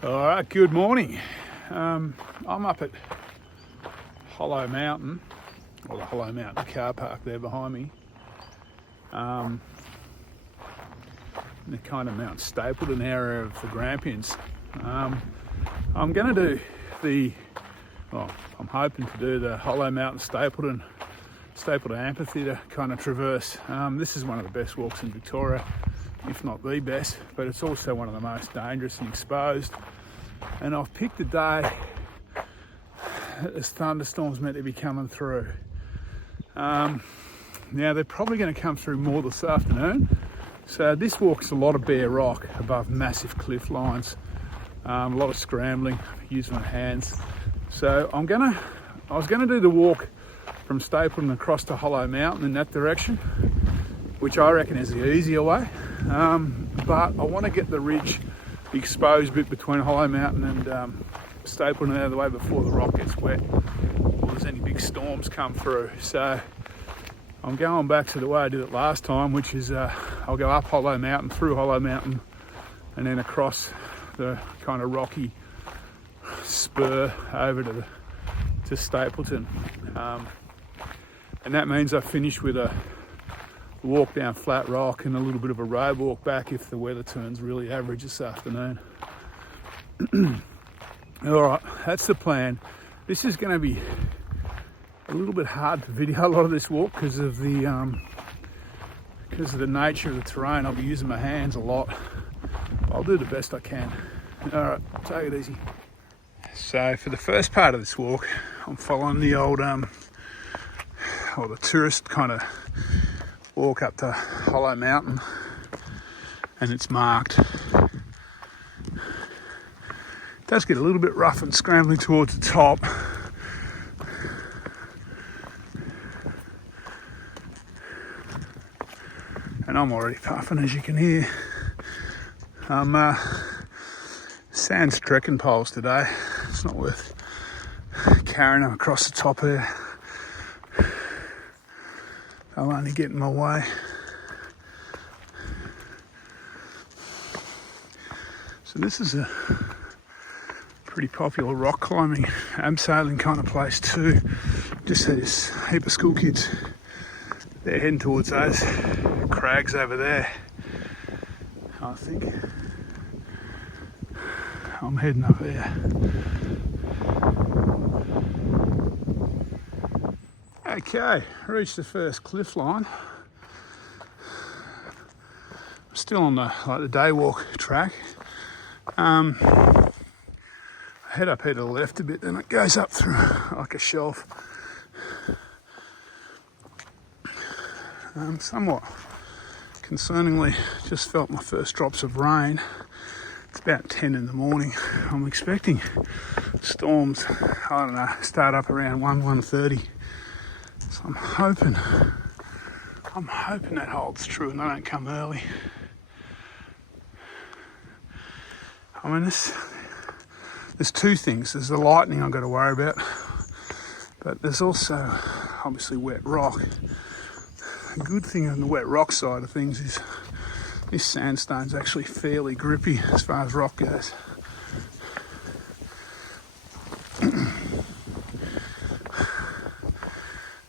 All right, good morning. I'm up at Hollow Mountain, or the Hollow Mountain car park there behind me. The kind of Mount Stapylton area of the Grampians. I'm going to do I'm hoping to do the Hollow Mountain Stapylton Amphitheatre kind of traverse. This is one of the best walks in Victoria, if not the best, but it's also one of the most dangerous and exposed. And I've picked a day that there's thunderstorms meant to be coming through. Now they're probably going to come through more this afternoon. So this walk's a lot of bare rock above massive cliff lines, a lot of scrambling, using my hands. So I was gonna do the walk from Stapylton across to Hollow Mountain in that direction, which I reckon is the easier way. But I want to get the ridge, the exposed bit between Hollow Mountain and Stapylton out of the way before the rock gets wet or there's any big storms come through. So I'm going back to the way I did it last time, which is I'll go up Hollow Mountain, through Hollow Mountain, and then across the kind of rocky spur over to Stapylton. And that means I finish with a walk down flat rock and a little bit of a road walk back if the weather turns really average this afternoon. All right, that's the plan. This is going to be a little bit hard to video a lot of this walk because of the nature of the terrain. I'll be using my hands a lot. I'll do the best I can. All right, take it easy. So for the first part of this walk, I'm following the old, the tourist kind of walk up to Hollow Mountain, and it's marked. It does get a little bit rough and scrambling towards the top. And I'm already puffing, as you can hear. I'm sans trekking poles today. It's not worth carrying them across the top there. They'll only get in my way. So this is a pretty popular rock climbing, abseiling kind of place too. Just see this heap of school kids. They're heading towards those crags over there, I think. I'm heading up there. Okay, reached the first cliff line. I'm still on the day walk track. I head up here to the left a bit, then it goes up through like a shelf. Somewhat concerningly, just felt my first drops of rain. It's about 10 in the morning. I'm expecting storms, I don't know, start up around 1:30. So I'm hoping that holds true and they don't come early. I mean, there's two things. There's the lightning I've got to worry about, but there's also obviously wet rock. The good thing on the wet rock side of things is this sandstone's actually fairly grippy as far as rock goes.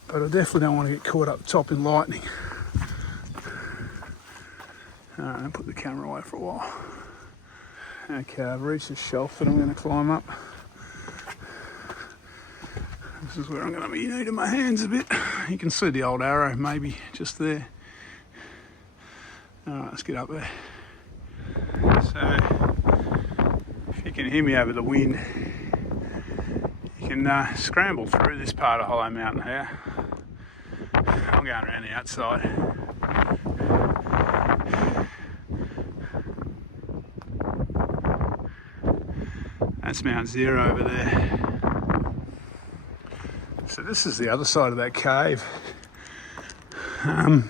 But I definitely don't want to get caught up top in lightning. I'll put the camera away for a while. Okay, I've reached the shelf that I'm going to climb up. This is where I'm going to be needing my hands a bit. You can see the old arrow maybe just there. Alright, let's get up there. So, if you can hear me over the wind, you can scramble through this part of Hollow Mountain here. I'm going around the outside. That's Mount Zero over there. So this is the other side of that cave. I'm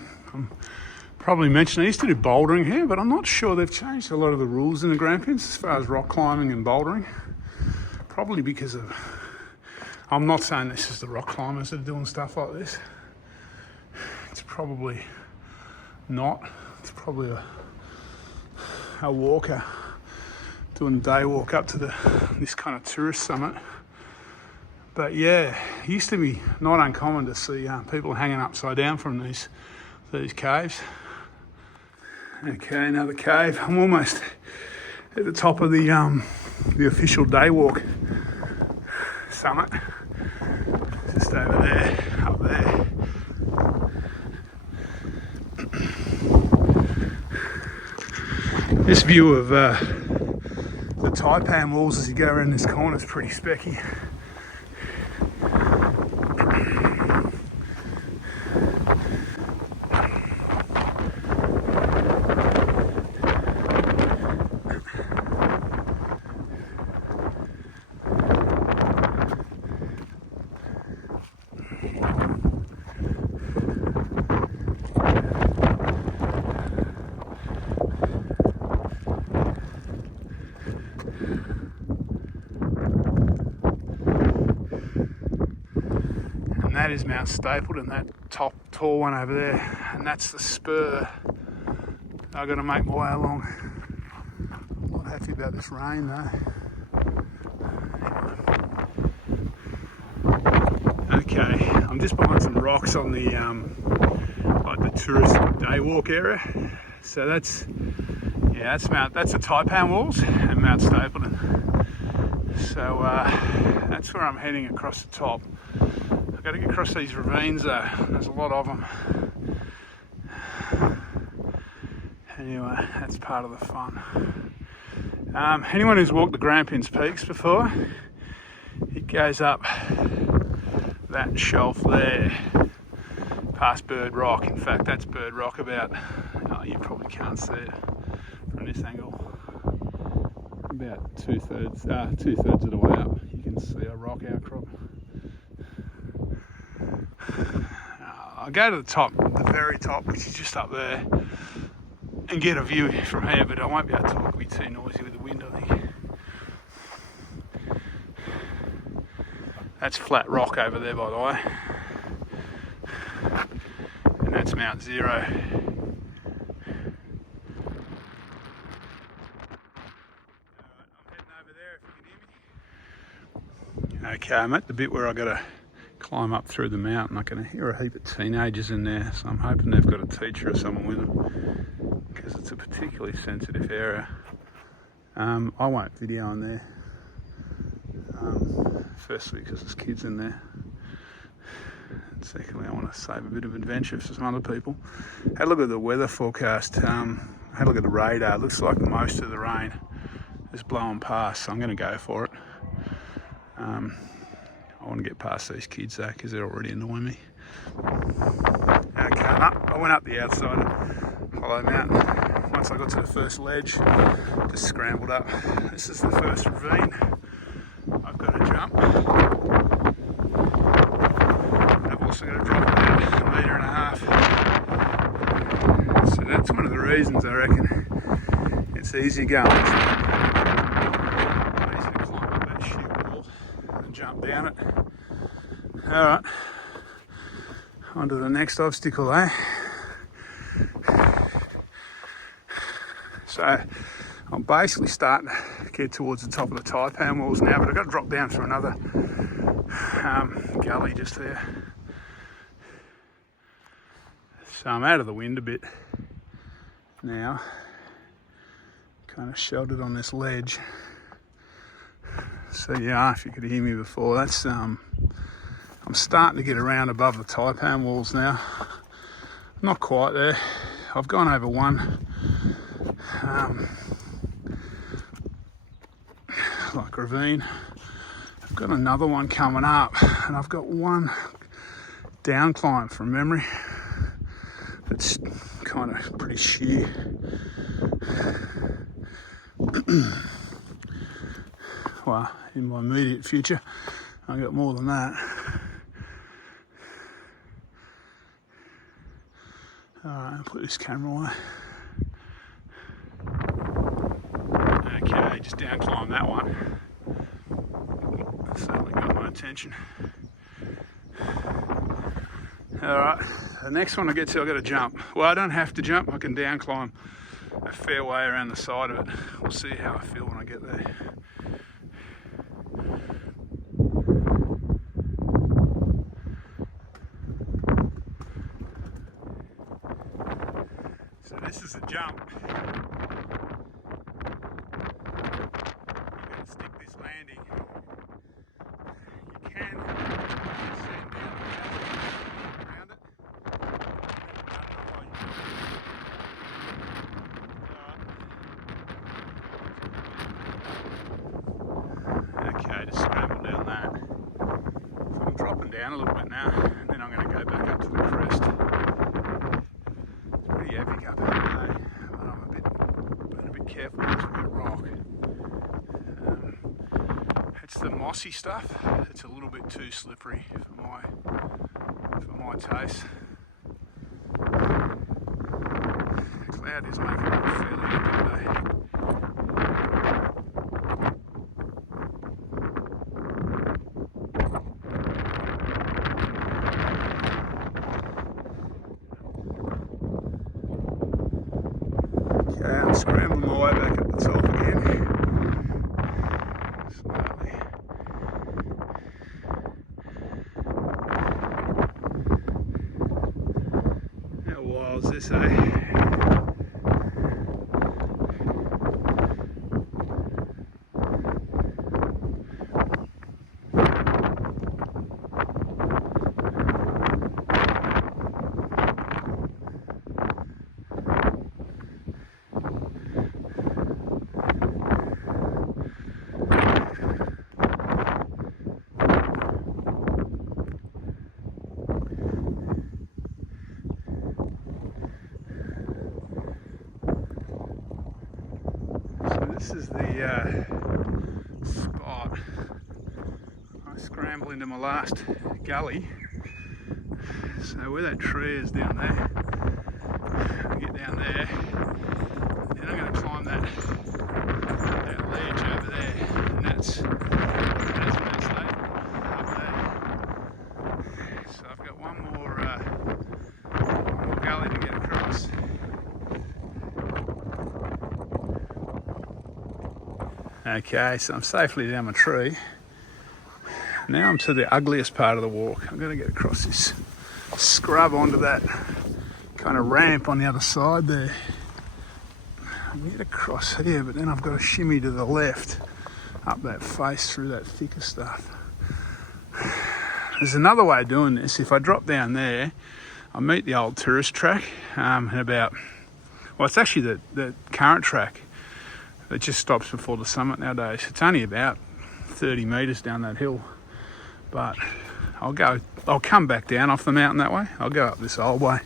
probably mentioned I used to do bouldering here, but I'm not sure they've changed a lot of the rules in the Grampians as far as rock climbing and bouldering. Probably because of, I'm not saying this is the rock climbers that are doing stuff like this. It's probably not. It's probably a walker doing a day walk up to this kind of tourist summit. But yeah, it used to be not uncommon to see people hanging upside down from these caves. Okay, another cave. I'm almost at the top of the official day walk summit. Just over there, up there. This view of the taipan walls as you go around this corner is pretty specky. That is Mount Stapylton, that top tall one over there, and that's the spur I've got to make my way along. Not happy about this rain though. Okay, I'm just behind some rocks on the like the tourist day walk area. So that's the taipan walls and Mount Stapylton. So that's where I'm heading across the top. I've got to get across these ravines though, there's a lot of them. Anyway, that's part of the fun. Anyone who's walked the Grampians Peaks before, it goes up that shelf there, past Bird Rock. In fact, that's Bird Rock about, you probably can't see it from this angle, about two-thirds of the way up. You can see a rock outcrop. I'll go to the top, the very top, which is just up there, and get a view from here, but I won't be able to talk, it'll be too noisy with the wind, I think. That's flat rock over there, by the way. And that's Mount Zero. I'm heading over there if you can hear me. Okay, I'm at the bit where I got to climb up through the mountain. I can hear a heap of teenagers in there, so I'm hoping they've got a teacher or someone with them, because it's a particularly sensitive area. I won't video in there, firstly because there's kids in there, and secondly I want to save a bit of adventure for some other people. Had a look at the weather forecast, had a look at the radar. It looks like most of the rain is blowing past, so I'm going to go for it. I want to get past these kids though, because they're already annoying me. Okay, I went up the outside of Hollow Mountain. Once I got to the first ledge, just scrambled up. This is the first ravine I've got to jump. I've also got to drop about 1.5 meters. So that's one of the reasons I reckon it's easy going. Jump down it. Alright, on to the next obstacle, eh? So I'm basically starting to get towards the top of the taipan walls now, but I've got to drop down through another gully just there. So I'm out of the wind a bit now, kind of sheltered on this ledge. So yeah, if you could hear me before, that's I'm starting to get around above the taipan walls now. Not quite there. I've gone over one like ravine. I've got another one coming up, and I've got one down climb from memory. It's kind of pretty sheer. Well, in my immediate future, I've got more than that. Alright, I'll put this camera away. Okay, just down climb that one. Certainly got my attention. Alright, the next one I get to, I've got to jump. Well, I don't have to jump, I can down climb a fair way around the side of it. We'll see how I feel when I get there. So this is a jump. You've got to stick this landing. You can descend down around it. Okay, just scramble down that. So I'm dropping down a little bit now, and then I'm going to go back up to the crest. It's pretty epic up here today, but I'm being a bit careful with this wet rock. It's the mossy stuff. It's a little bit too slippery for my taste. The cloud is making it look fairly epic today. Okay, I'm scrambling my way back up the top again. Slowly. How wild is this, eh? This is the spot. I scramble into my last gully. So where that tree is down there, I get down there, and then I'm going to climb that ledge over there, and that's where it's like, up there. So I've got one more gully to get across. Okay, so I'm safely down my tree. Now I'm to the ugliest part of the walk. I'm going to get across this scrub onto that kind of ramp on the other side there. I can get across here, but then I've got to shimmy to the left up that face through that thicker stuff. There's another way of doing this. If I drop down there, I meet the old tourist track in about, well, it's actually the current track. It just stops before the summit nowadays. It's only about 30 metres down that hill, but I'll come back down off the mountain that way. I'll go up this old way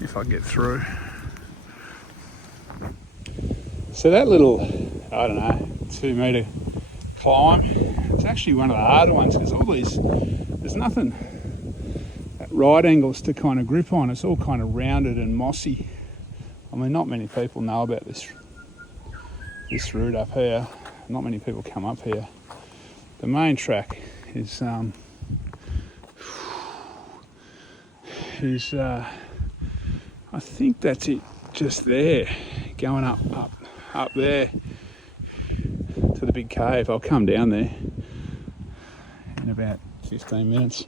if I get through. So that little, I don't know, 2 metre climb, it's actually one of the harder ones because all these, there's nothing at right angles to kind of grip on. It's all kind of rounded and mossy. I mean, not many people know about this route up here. Not many people come up here. The main track is I think that's it, just there, going up there to the big cave. I'll come down there in about 15 minutes.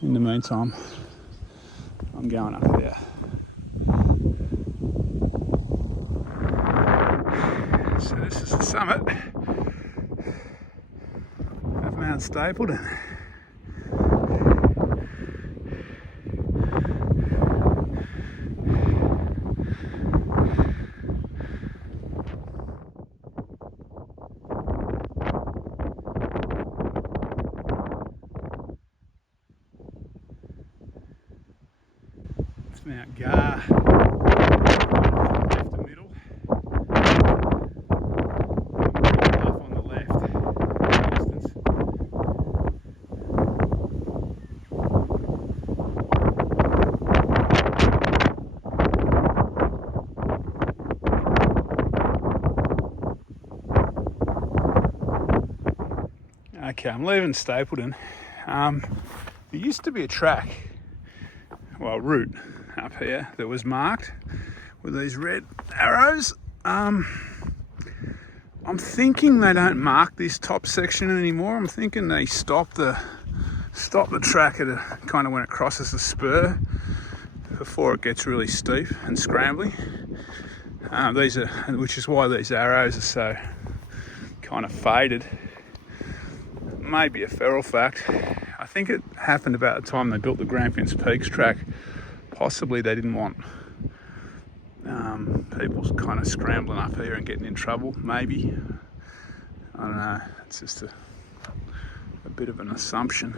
In the meantime, I'm going up there. So this is the summit of Mount Stapylton. It's Mount Gar. Okay, I'm leaving Stapylton. There used to be a track, well, a route up here that was marked with these red arrows. I'm thinking they don't mark this top section anymore. I'm thinking they stop the track at kind of when it crosses the spur before it gets really steep and scrambly. Which is why these arrows are so kind of faded. Maybe a feral fact. I think it happened about the time they built the Grampians Peaks track. Possibly they didn't want people kind of scrambling up here and getting in trouble. Maybe. I don't know. It's just a bit of an assumption.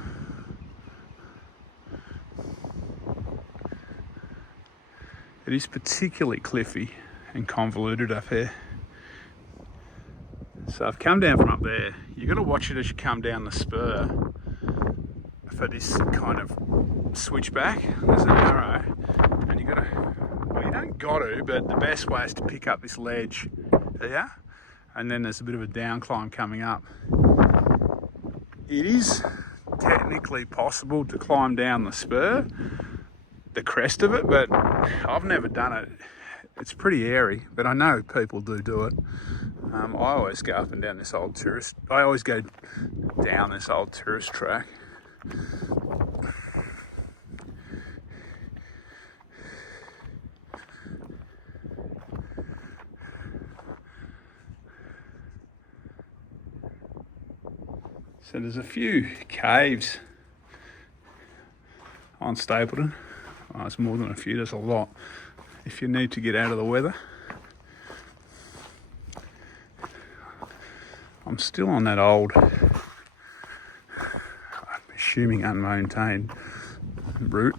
It is particularly cliffy and convoluted up here. So I've come down from up there. You've got to watch it as you come down the spur for this kind of switchback. There's an arrow, and you got to, well, you don't got to, but the best way is to pick up this ledge here, and then there's a bit of a down climb coming up. It is technically possible to climb down the spur, the crest of it, but I've never done it. It's pretty airy, but I know people do it. I always go up and down this old tourist. I always go down this old tourist track. So there's a few caves on Stapylton. Oh, there's more than a few, there's a lot. If you need to get out of the weather. I'm still on that old, I'm assuming unmaintained route.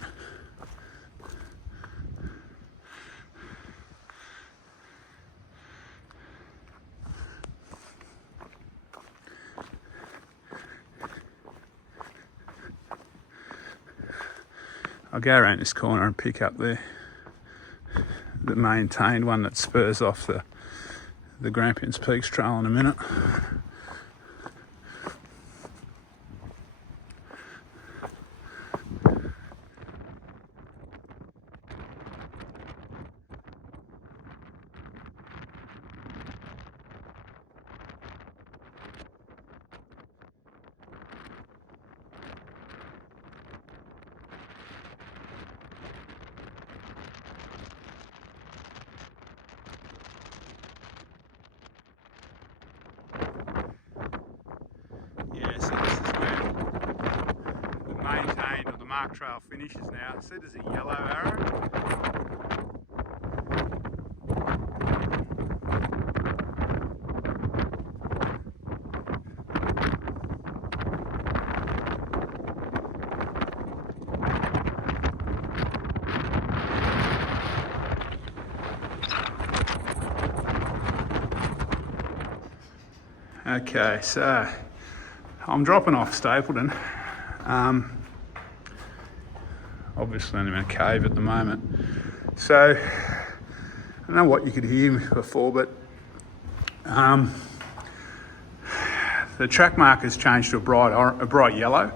I'll go around this corner and pick up the maintained one that spurs off the Grampians Peaks trail in a minute. Trail finishes now. See, there's a yellow arrow. Okay, so I'm dropping off Stapylton. Obviously I'm in a cave at the moment. So, I don't know what you could hear before, but the track marker's changed to a bright yellow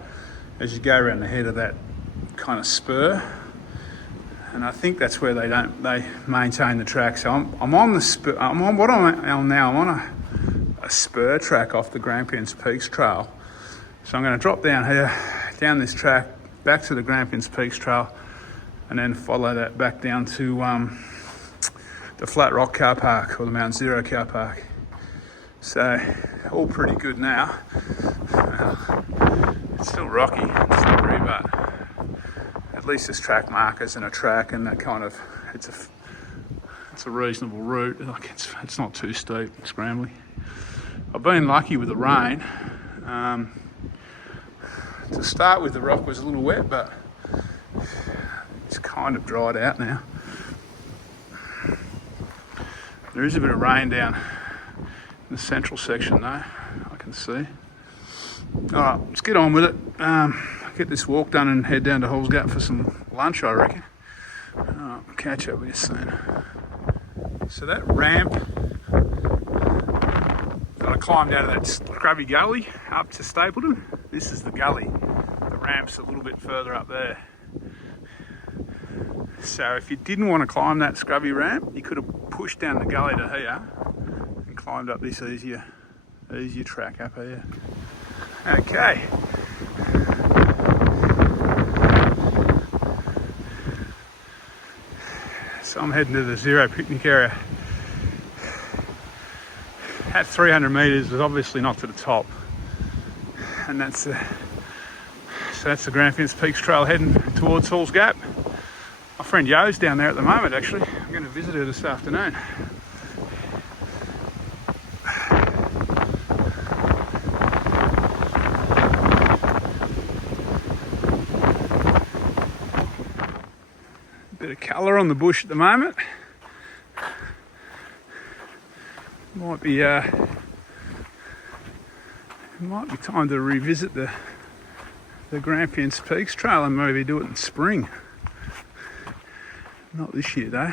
as you go around the head of that kind of spur. And I think that's where they maintain the track. So I'm on the spur. I'm on a spur track off the Grampians Peaks trail. So I'm going to drop down here, down this track, back to the Grampians Peaks trail, and then follow that back down to the Flat Rock car park or the Mount Zero car park. So all pretty good now. It's still rocky and slippery, but at least there's track markers and a track, and that kind of it's a reasonable route. Like it's not too steep and scrambly. I've been lucky with the rain. To start with, the rock was a little wet, but it's kind of dried out now. There is a bit of rain down in the central section though, I can see. Alright, let's get on with it. Get this walk done and head down to Hallsgate for some lunch, I reckon. Alright, catch up with you soon. So that ramp, gotta climb down to that scrubby gully up to Stapylton. This is the gully. The ramp's a little bit further up there. So if you didn't want to climb that scrubby ramp, you could have pushed down the gully to here and climbed up this easier track up here. Okay. So I'm heading to the zero picnic area. At 300 metres is obviously not to the top, and that's the Grampians Peaks Trail heading towards Halls Gap. My friend Yo's down there at the moment actually. I'm going to visit her this afternoon. Bit of colour on the bush at the moment. Might be time to revisit the Grampians Peaks Trail and maybe do it in spring. Not this year though.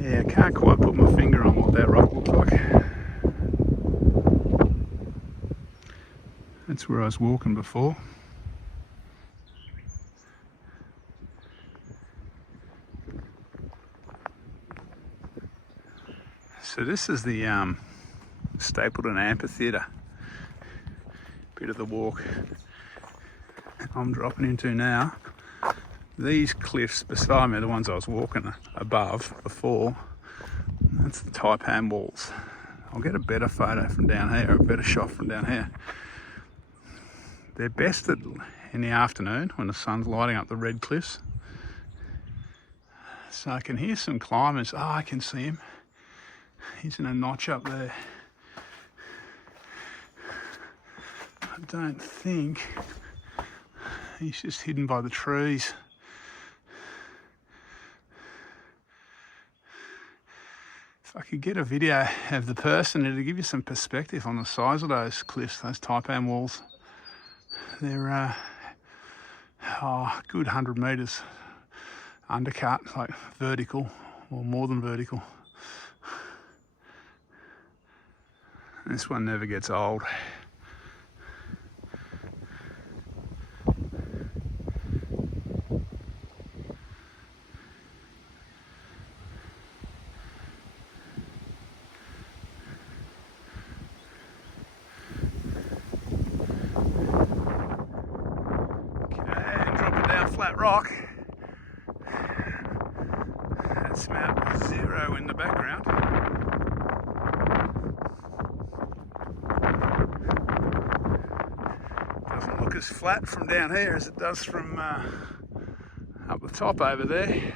Yeah, I can't quite put my finger on what that rock looks like. That's where I was walking before. So this is the Stapylton Amphitheatre. Bit of the walk I'm dropping into now. These cliffs beside me are the ones I was walking above before. That's the taipan walls. I'll get a better photo from down here, a better shot from down here. They're best in the afternoon when the sun's lighting up the red cliffs. So I can hear some climbers. Oh, I can see him. He's in a notch up there. I don't think he's just hidden by the trees. If I could get a video of the person, it'd give you some perspective on the size of those cliffs, those taipan walls. They're a good 100 metres undercut, like vertical or more than vertical. This one never gets old. Flat rock. That's Mount Zero in the background. Doesn't look as flat from down here as it does from up the top over there.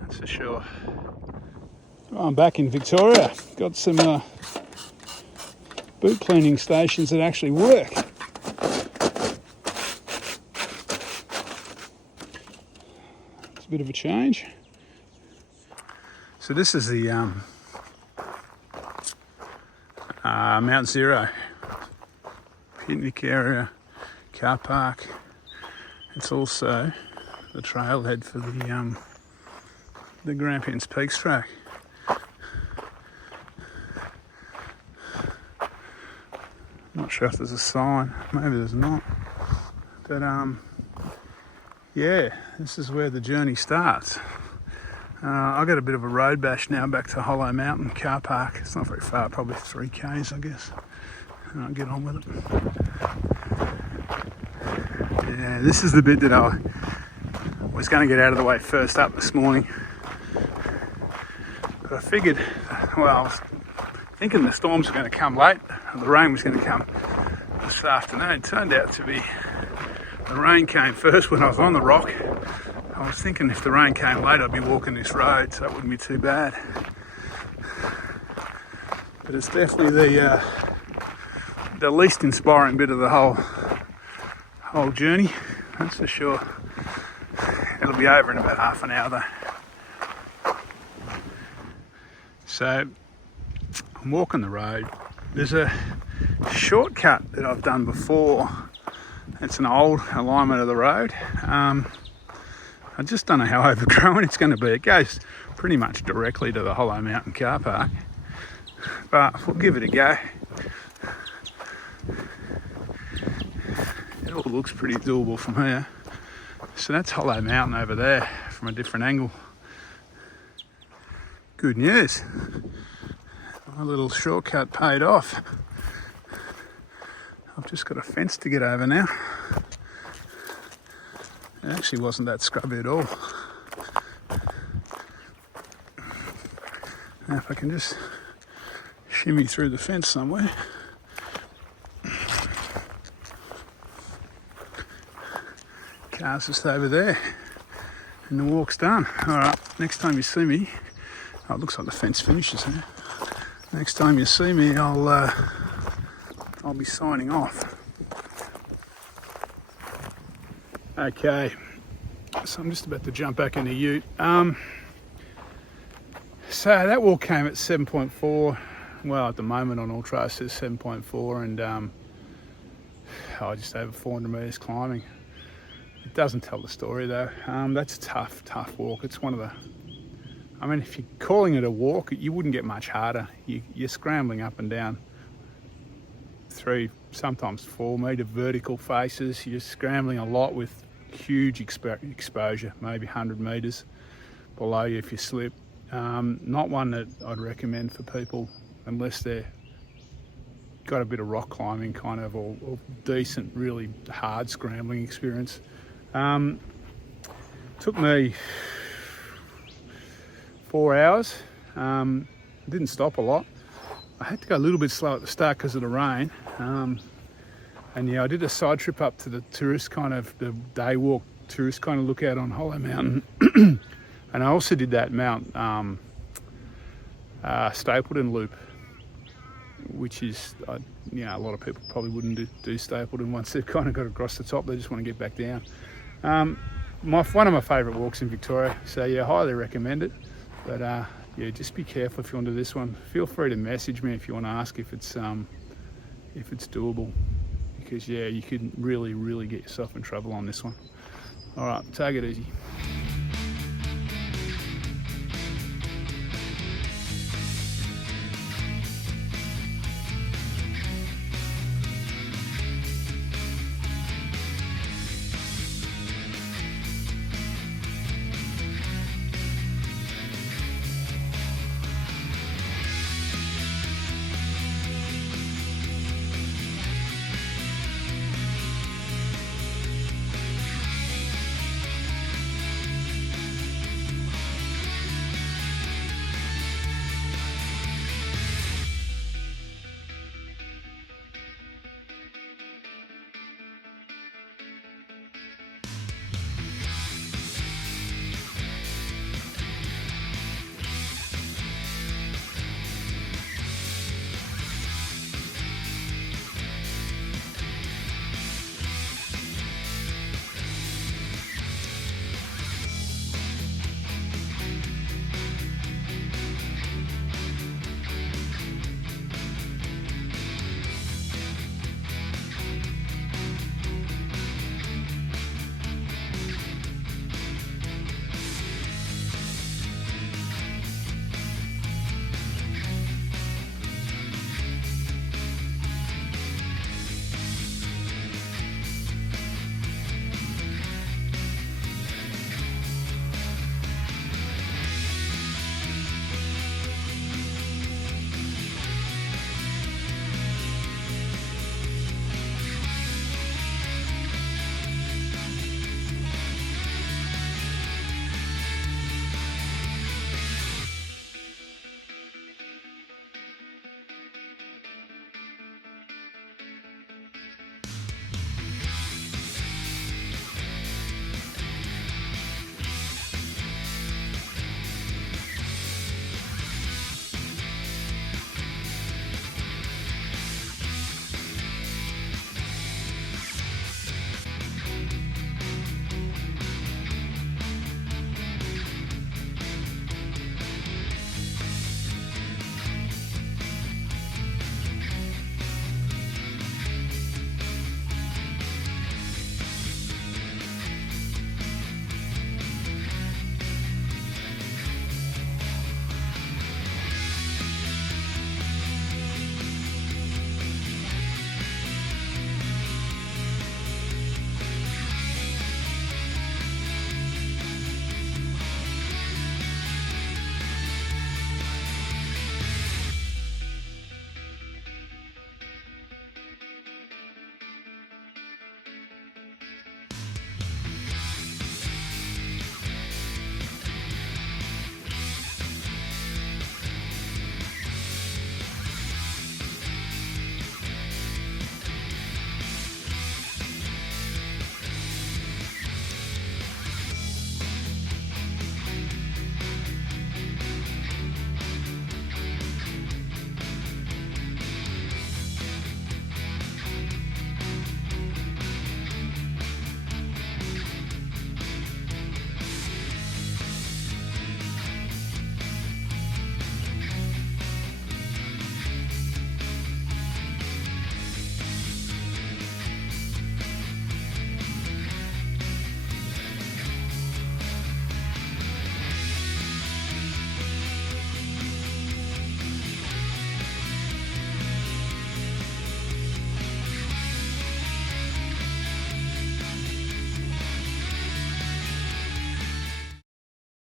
That's for sure. Well, I'm back in Victoria. Got some boot cleaning stations that actually work. A bit of a change. So this is the Mount Zero picnic area, car park. It's also the trailhead for the Grampians Peaks track. Not sure if there's a sign, maybe there's not, but yeah, this is where the journey starts. I've got a bit of a road bash now back to Hollow Mountain car park. It's not very far, probably 3 k's I guess. And I'll get on with it. Yeah, this is the bit that I was going to get out of the way first up this morning. But I figured, well, I was thinking the storms were going to come late and the rain was going to come this afternoon. It turned out to be the rain came first when I was on the rock. I was thinking if the rain came late I'd be walking this road, so that wouldn't be too bad. But it's definitely the least inspiring bit of the whole journey, that's for sure. It'll be over in about half an hour though. So I'm walking the road. There's a shortcut that I've done before. It's an old alignment of the road. I just don't know how overgrown it's going to be. It goes pretty much directly to the Hollow Mountain car park, but we'll give it a go. It all looks pretty doable from here. So that's Hollow Mountain over there from a different angle. Good news. My little shortcut paid off. I've just got a fence to get over now. It actually wasn't that scrubby at all. Now if I can just shimmy through the fence somewhere. Car's just over there and the walk's done. Alright, next time you see me, oh, it looks like the fence finishes here. Next time you see me, I'll be signing off. Okay, so I'm just about to jump back in the ute. So that walk came at 7.4. Well, at the moment on Ultra it says 7.4, and just over 400 metres climbing. It doesn't tell the story though. That's a tough walk. It's one of the, I mean, if you're calling it a walk, you wouldn't get much harder. You're scrambling up and down 3, sometimes 4 metre vertical faces. You're scrambling a lot with huge exposure, maybe 100 metres below you if you slip. Not one that I'd recommend for people unless they're got a bit of rock climbing kind of, or decent, really hard scrambling experience. Took me 4 hours. Didn't stop a lot. I had to go a little bit slow at the start because of the rain. And yeah, I did a side trip up to the tourist kind of, the day walk tourist kind of lookout on Hollow Mountain. And I also did that Mount Stapylton loop, which is, a lot of people probably wouldn't do Stapylton once they've kind of got across the top. They just want to get back down. One of my favourite walks in Victoria, so yeah, highly recommend it. But yeah, just be careful if you want to do this one. Feel free to message me if you want to ask if it's doable, because yeah, you could really get yourself in trouble on this one. All right, take it easy.